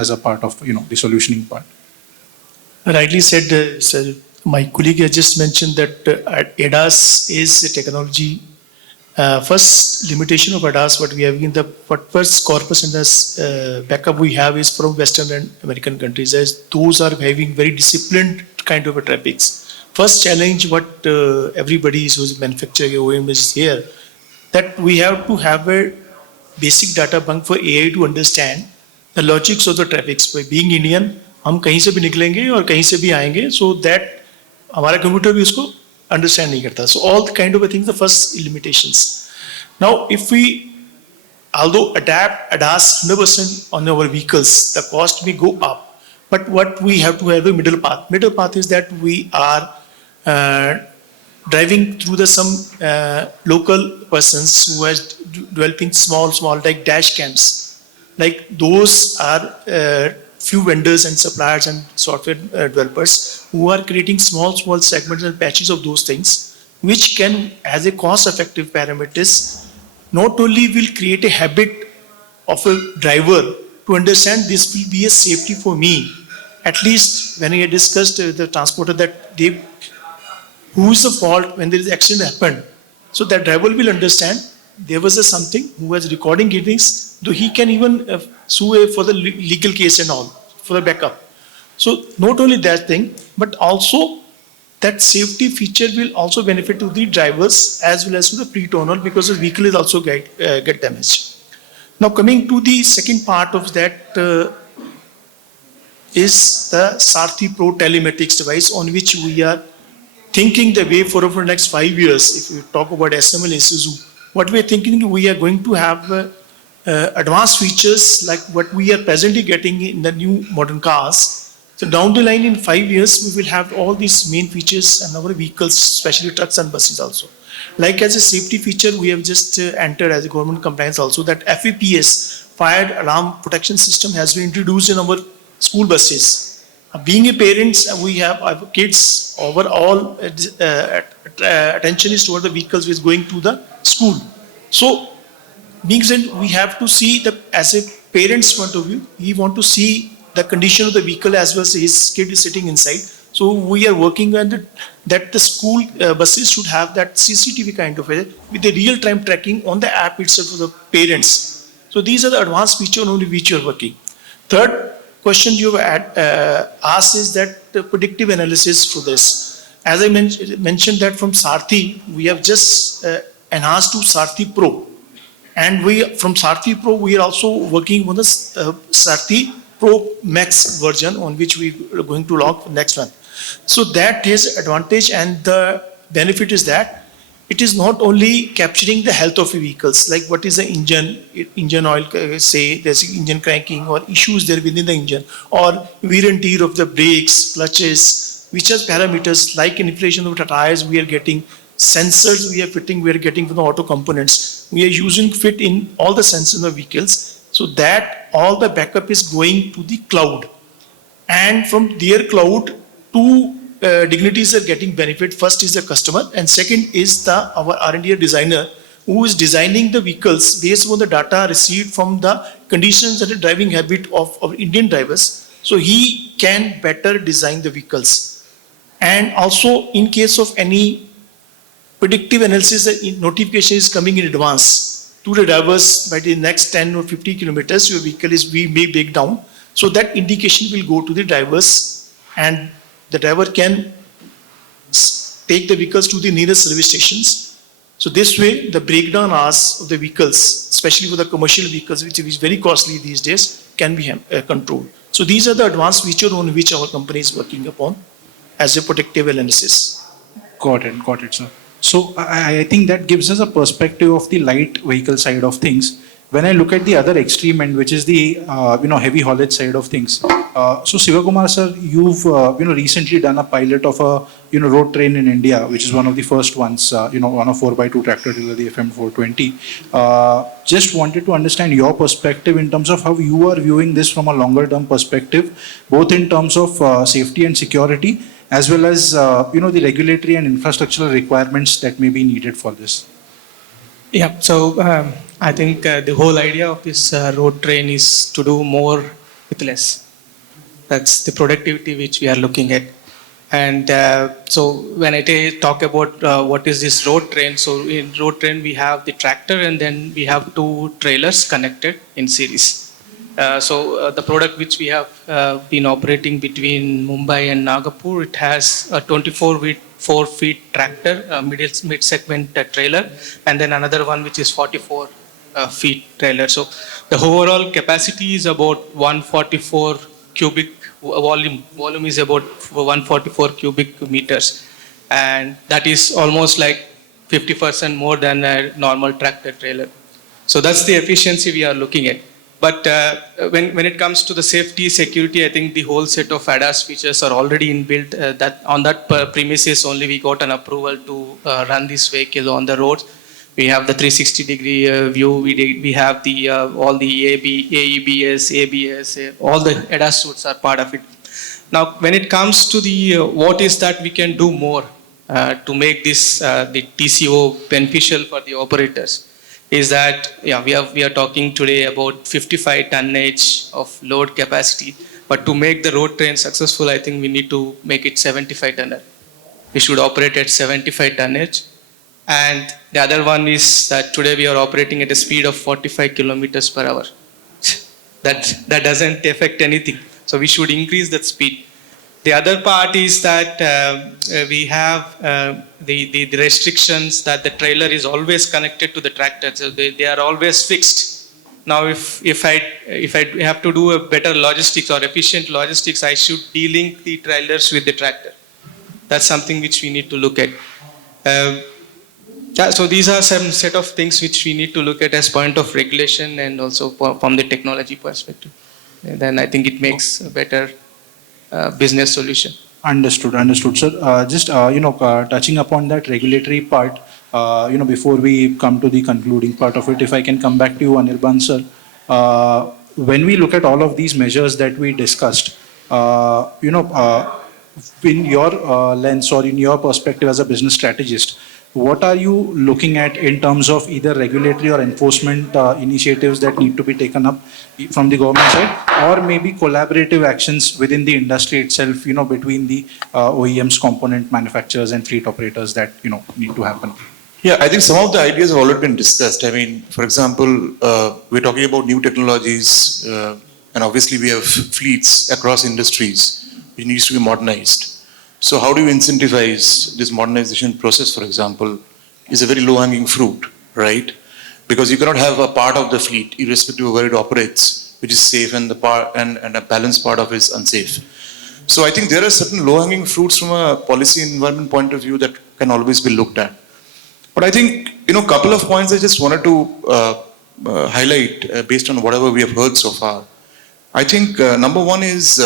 as a part of the solutioning part? Rightly said, sir. My colleague has just mentioned that ADAS is a technology. First limitation of ADAS, what we have in the first corpus and as backup we have is from Western and American countries, as those are having very disciplined kind of a traffics. First challenge, what everybody who's manufacturing OEM is here, that we have to have a basic data bank for AI to understand the logics of the traffics. By being Indian, हम कहीं से भी निकलेंगे और कहीं से भी आएंगे, so that हमारा कंप्यूटर भी उसको understand नहीं करता. So all the kind of a things, the first limitations. Now, if we, although adapt ADAS 100% on our vehicles, the cost may go up. But what we have to have a middle path. Middle path is that we are driving through the some local persons who are developing small like dash cams. Like those are few vendors and suppliers and software developers who are creating small segments and patches of those things, which can, as a cost-effective parameters, not only will create a habit of a driver to understand this will be a safety for me. At least when I discussed with the transporter that they, who is the fault when there is accident happened, so that driver will understand there was a something who was recording meetings, though he can even sue for the legal case and all, for the backup. So not only that thing, but also that safety feature will also benefit to the drivers as well as to the fleet owner, because the vehicle is also get damaged. Now coming to the second part of that is the Sarthi Pro telematics device, on which we are thinking the way forward for the next 5 years. If we talk about SML Isuzu, what we are thinking, we are going to have advanced features like what we are presently getting in the new modern cars. So down the line in 5 years, we will have all these main features in our vehicles, especially trucks and buses also. Like as a safety feature, we have just entered as a government compliance also that FAPS, Fire Alarm Protection System, has been introduced in our school buses. Being a parent, we have our kids, overall attention is toward the vehicles which is going to the school. So, being said, we have to see that as a parent's point of view, we want to see the condition of the vehicle as well as his kid is sitting inside. So, we are working on that the school buses should have that CCTV kind of a, with the real-time tracking on the app itself for the parents. So, these are the advanced features on which we are working. Third, question you asked is that the predictive analysis for this. As I mentioned that from Sarthi, we have just enhanced to Sarthi Pro. And from Sarthi Pro, we are also working on the Sarthi Pro Max version on which we are going to launch next month. So that is advantage, and the benefit is that it is not only capturing the health of vehicles, like what is the engine oil, say there's engine cranking or issues there within the engine, or wear and tear of the brakes, clutches, which are parameters like inflation of the tires we are getting, sensors we are getting from the auto components. We are using fit in all the sensors in the vehicles, so that all the backup is going to the cloud. And from their cloud, two dignitaries are getting benefit. First is the customer, and second is our R&D designer who is designing the vehicles based on the data received from the conditions and the driving habit of Indian drivers. So he can better design the vehicles. And also in case of any predictive analysis, the notification is coming in advance to the drivers by the next 10 or 50 kilometers, your vehicle may break down. So that indication will go to the drivers, and the driver can take the vehicles to the nearest service stations. So this way, the breakdown hours of the vehicles, especially for the commercial vehicles, which is very costly these days, can be controlled. So these are the advanced features on which our company is working upon as a predictive analysis. Got it, sir. So I think that gives us a perspective of the light vehicle side of things. When I look at the other extreme end, which is the heavy haulage side of things, so Sivakumar sir, you've recently done a pilot of a road train in India, which is one of the first ones, on a 4x2 tractor trailer, the FM 420. Just wanted to understand your perspective in terms of how you are viewing this from a longer term perspective, both in terms of safety and security, as well as the regulatory and infrastructural requirements that may be needed for this. Yeah, so I think the whole idea of this road train is to do more with less. That's the productivity which we are looking at. And so when I talk about what is this road train, so in road train we have the tractor and then we have two trailers connected in series. So the product which we have been operating between Mumbai and Nagpur, it has a 24 feet tractor, mid-segment trailer, and then another one which is 44 feet trailer. So the overall capacity is about 144 cubic volume. Volume is about 144 cubic meters, and that is almost like 50% more than a normal tractor trailer. So that's the efficiency we are looking at. But when it comes to the safety, security, I think the whole set of ADAS features are already inbuilt. That on that premises only we got an approval to run this vehicle on the roads. We have the 360-degree view. We have the all the AEBS, ABS, all the ADAS suites are part of it. Now, when it comes to the what is that we can do more to make this the TCO beneficial for the operators, is that we are talking today about 55 tonnage of load capacity, but to make the road train successful, I think we need to make it 75 tonner. We should operate at 75 tonnage. And the other one is that today we are operating at a speed of 45 kilometers per hour. that doesn't affect anything. So we should increase that speed. The other part is that we have the restrictions that the trailer is always connected to the tractor, so they are always fixed. Now, if I have to do a better logistics or efficient logistics, I should de-link the trailers with the tractor. That's something which we need to look at. So these are some set of things which we need to look at as point of regulation and also from the technology perspective. And then I think it makes a better business solution. Understood, sir. Just touching upon that regulatory part, before we come to the concluding part of it, if I can come back to you, Anirban sir, when we look at all of these measures that we discussed, in your lens or in your perspective as a business strategist, what are you looking at in terms of either regulatory or enforcement initiatives that need to be taken up from the government side, or maybe collaborative actions within the industry itself, between the OEMs, component manufacturers and fleet operators that, need to happen? Yeah, I think some of the ideas have already been discussed. I mean, for example, we're talking about new technologies, and obviously we have fleets across industries which needs to be modernized. So how do you incentivize this modernization process, for example, is a very low-hanging fruit, right? Because you cannot have a part of the fleet, irrespective of where it operates, which is safe and a balanced part of it is unsafe. So I think there are certain low-hanging fruits from a policy environment point of view that can always be looked at. But I think, a couple of points I just wanted to highlight based on whatever we have heard so far. I think number one is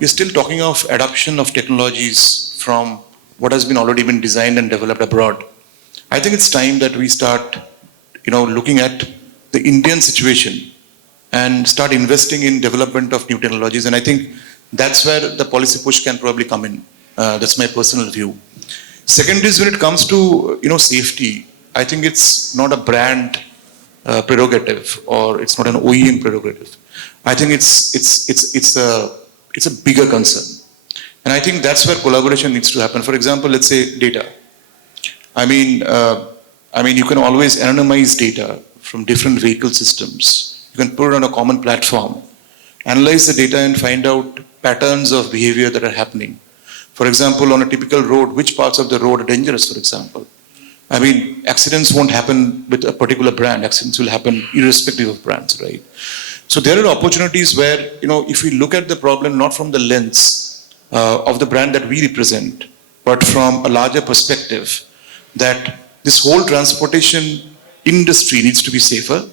we're still talking of adoption of technologies from what has been already been designed and developed abroad. I think it's time that we start, looking at the Indian situation and start investing in development of new technologies. And I think that's where the policy push can probably come in. That's my personal view. Second is when it comes to, safety, I think it's not a brand prerogative or it's not an OEM prerogative. I think it's a bigger concern. And I think that's where collaboration needs to happen. For example, let's say data. I mean, you can always anonymize data from different vehicle systems. You can put it on a common platform, analyze the data and find out patterns of behavior that are happening. For example, on a typical road, which parts of the road are dangerous, for example. I mean, accidents won't happen with a particular brand. Accidents will happen irrespective of brands, right? So there are opportunities where, if we look at the problem not from the lens of the brand that we represent, but from a larger perspective, that this whole transportation industry needs to be safer,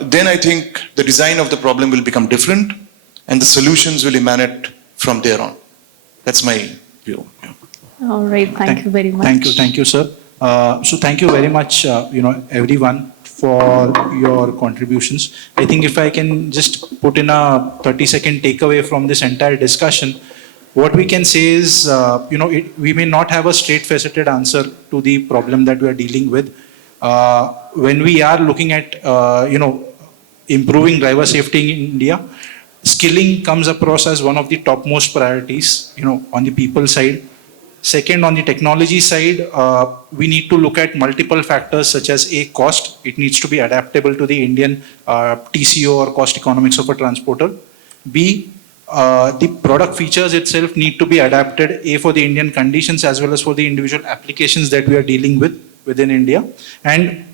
then I think the design of the problem will become different and the solutions will emanate from there on. That's my view. Yeah. All right, thank you very much. Thank you, sir. So thank you very much, everyone for your contributions. I think if I can just put in a 30-second takeaway from this entire discussion, what we can say is, we may not have a straight-faceted answer to the problem that we are dealing with. When we are looking at, improving driver safety in India, skilling comes across as one of the topmost priorities, on the people side. Second, on the technology side, we need to look at multiple factors such as A, cost. It needs to be adaptable to the Indian TCO or cost economics of a transporter. B, the product features itself need to be adapted, A, for the Indian conditions as well as for the individual applications that we are dealing with within India. And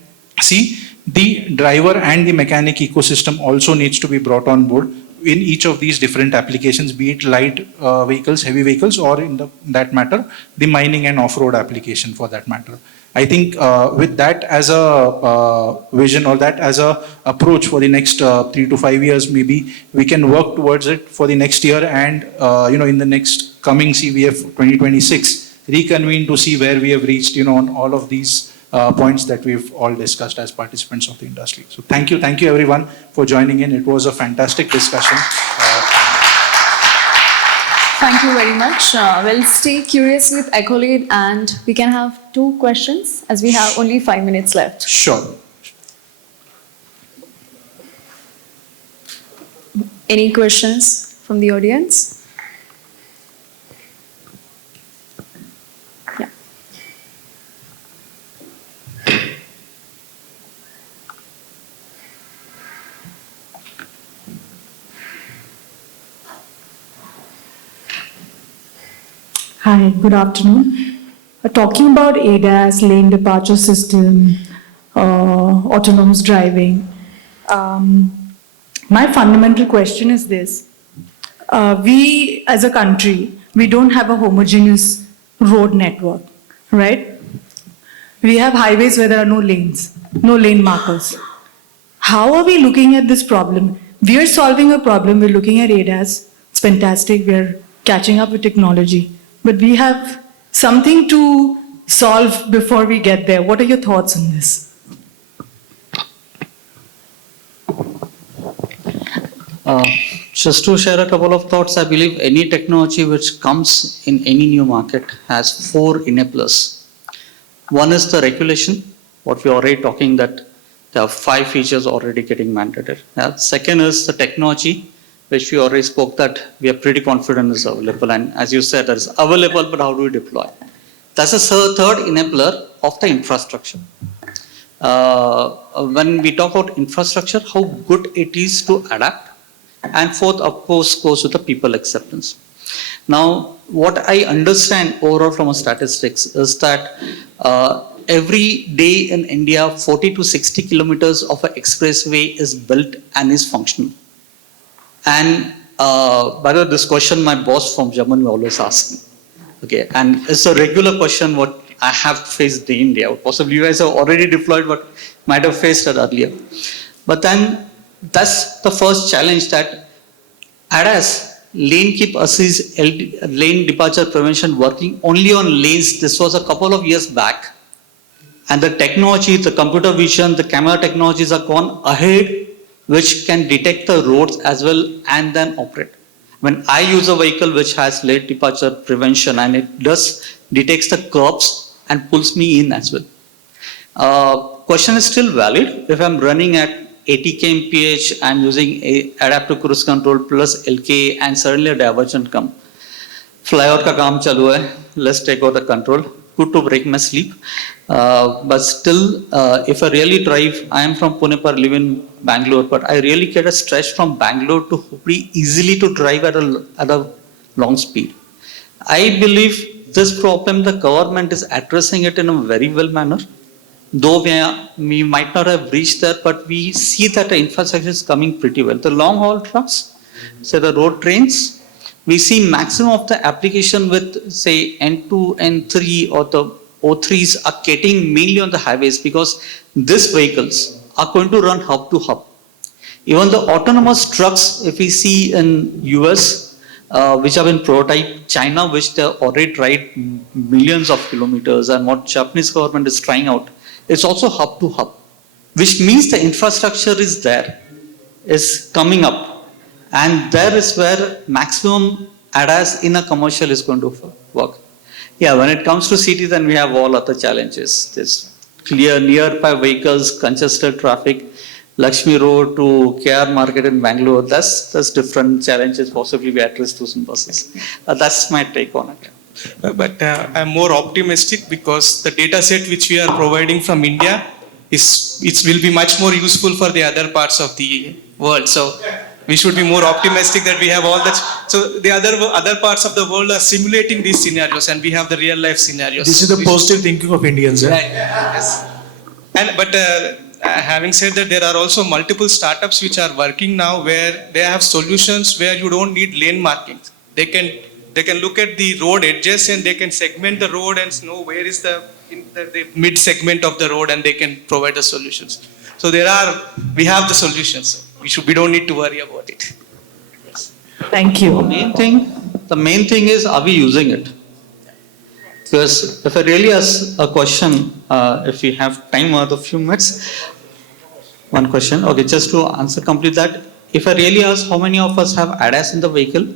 C, the driver and the mechanic ecosystem also needs to be brought on board in each of these different applications, be it light vehicles, heavy vehicles, or that matter, the mining and off-road application for that matter. I think with that as a vision or that as a approach for the next 3 to 5 years, maybe we can work towards it for the next year and, in the next coming CVF 2026, reconvene to see where we have reached, on all of these points that we've all discussed as participants of the industry. So thank you everyone for joining in. It was a fantastic discussion. Thank you very much. We'll stay curious with Accolade and we can have 2 questions as we have only 5 minutes left. Sure. Any questions from the audience? Yeah. Hi, good afternoon. Talking about ADAS, lane departure system, autonomous driving, my fundamental question is this. We as a country, we don't have a homogeneous road network, right? We have highways where there are no lanes, no lane markers. How are we looking at this problem? We are solving a problem, we're looking at ADAS, it's fantastic, we're catching up with technology. But we have something to solve before we get there. What are your thoughts on this? Just to share a couple of thoughts, I believe any technology which comes in any new market has 4 enablers. One is the regulation, what we are already talking that there are 5 features already getting mandated. Second is the technology, which we already spoke that we are pretty confident is available. And as you said, that is available, but how do we deploy? That's the third enabler of the infrastructure. When we talk about infrastructure, how good it is to adapt And fourth, of course, goes with the people acceptance. Now, what I understand overall from a statistics is that every day in India, 40 to 60 kilometers of an expressway is built and is functional. And by the way, this question my boss from Germany always asks me. Okay, and it's a regular question what I have faced in India. Possibly you guys have already deployed, but might have faced it earlier. But then that's the first challenge that ADAS, lane keep assist, lane departure prevention working only on lanes. This was a couple of years back. And the technology, the computer vision, the camera technologies are gone ahead, which can detect the roads as well and then operate. When I use a vehicle which has lane departure prevention and it does detects the curbs and pulls me in as well. Question is still valid. If I'm running at 80 kmph and using a adaptive cruise control plus LK and suddenly a divergent come. Flyover ka kaam chalu hai. Let's take out the control. Good to break my sleep. But still, if I really drive, I am from Pune but live in Bangalore, but I really get a stretch from Bangalore to Hubli easily to drive at a long speed. I believe this problem, the government is addressing it in a very well manner. Though we might not have reached there, but we see that the infrastructure is coming pretty well. The long haul trucks, say the road trains, we see maximum of the application with say N2, N3 or the O3s are getting mainly on the highways because these vehicles are going to run hub to hub. Even the autonomous trucks, if we see in US, which have been prototyped, China, which they already tried millions of kilometers, and what Japanese government is trying out, it's also hub to hub, which means the infrastructure is there, is coming up. And there is where maximum ADAS in a commercial is going to work. Yeah, when it comes to city, then we have all other challenges. There's clear nearby vehicles, congested traffic, Lakshmi Road to KR Market in Bangalore. That's different challenges possibly we address through some buses. That's my take on it. But I'm more optimistic because the data set which we are providing from India it will be much more useful for the other parts of the world. So we should be more optimistic that we have all that. So the other parts of the world are simulating these scenarios, and we have the real life scenarios. This is the positive thinking of Indians. Eh? Yes. But having said that, there are also multiple startups which are working now where they have solutions where you don't need lane markings. They can look at the road edges and they can segment the road and know where is the mid segment of the road, and they can provide the solutions. So we have the solutions. We don't need to worry about it. Yes. Thank you. The main thing is, are we using it? Because if I really ask a question, if we have time or a few minutes, one question. Okay, just to answer complete that. If I really ask how many of us have ADAS in the vehicle,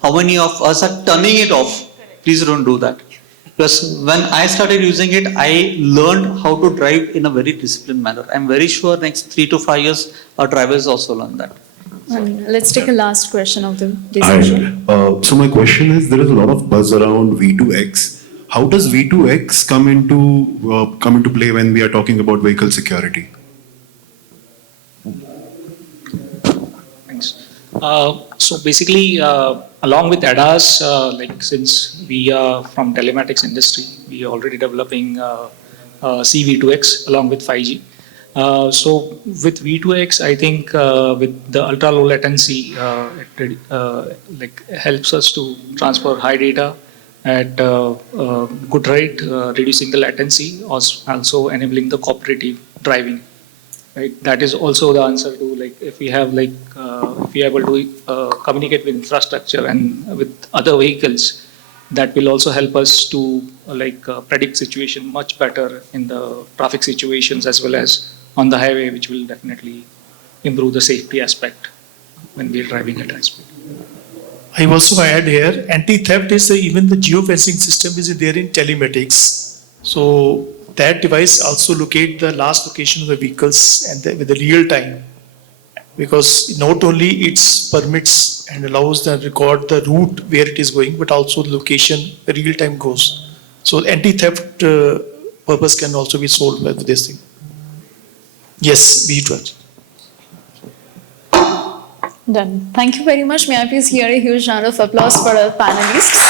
how many of us are turning it off? Please don't do that. Because when I started using it, I learned how to drive in a very disciplined manner. I'm very sure next 3 to 5 years, our drivers also learn that. And let's take a last question of the Hi. session. So my question is, there is a lot of buzz around V2X. How does V2X come into play when we are talking about vehicle security? Thanks. So basically, along with ADAS, like since we are from telematics industry, we are already developing CV2X along with 5G. So with V2X, I think with the ultra low latency, it like helps us to transfer high data at good rate, reducing the latency, also enabling the cooperative driving. Right, that is also the answer to like if we have like if we are able to communicate with infrastructure and with other vehicles, that will also help us to like predict situation much better in the traffic situations as well as on the highway, which will definitely improve the safety aspect when we are driving at high speed. I also add here, anti-theft is even the geofencing system is there in telematics. So that device also locate the last location of the vehicles and with the real time. Because not only it permits and allows the record the route where it is going, but also the location real time goes. So anti-theft purpose can also be solved with this thing. Yes, V12. Done. Thank you very much. May I please hear a huge round of applause for our panelists?